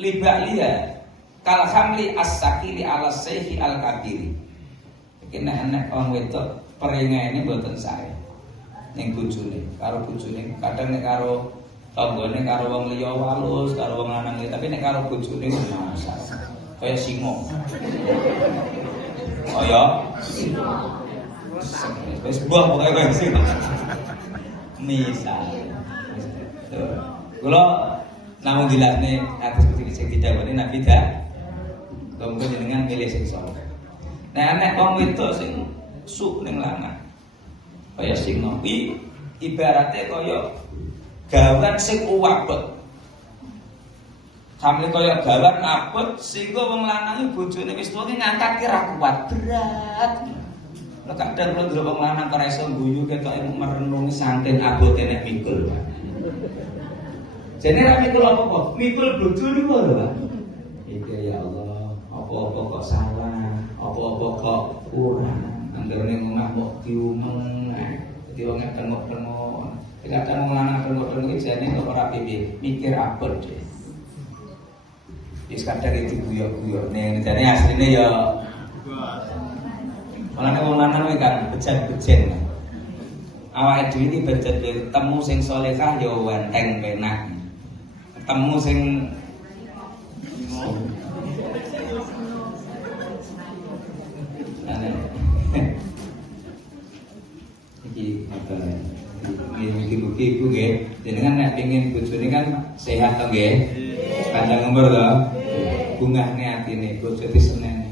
libak liya kal hamli as-sakili ala sayhi al-kabiri. Iki nek wong wedok peringane mboten sae. Ning bojone, karo bojone, kadang nek karo tanggane karo wong liya walus, karo wong lanang, tapi nek karo bojone masalah. Kaya singa. Kaya singa. Wis buah pokoke kaya singa. Misal. Kula namung dilatne atus sing didhawuhi Nabi dak. Kemudian jenengan milih sing saleh. Nek nek wong wedok sing suk ning lanang. Kaya singa iki ibarate kaya gawan sing uwabet. Sampe kaya gawan abot sehingga wong lanang bojone wis tuwa ngangkat ki ra kuat, berat. Nek kadang kula ndelok wong lanang ora iso guyu ketoke merenung saking abote nek mikul. Jane ra mikul apa-apa, mikul bojone kok lho, Pak. Iki ya Allah, apa-apa kok salah, apa-apa kok kurang. Anggere omah kok diumeng. Dadi wong tengok-tengok. Kadang wong lanang tengok-tengok iki jane kok ora piye, mikir abot deh. Wis kadang itu guyok-guyok ning jane asline ya malah wong lanang kuwi kan bejan-bejen. Awake dhewe iki becet temu sing salehah ya wenteng penak. Temu sing iki apa iki ibu nggih jenengan nek pengin bojone kan sehat to nggih. Panjang umur to. Bungahne atine bojo di Senen.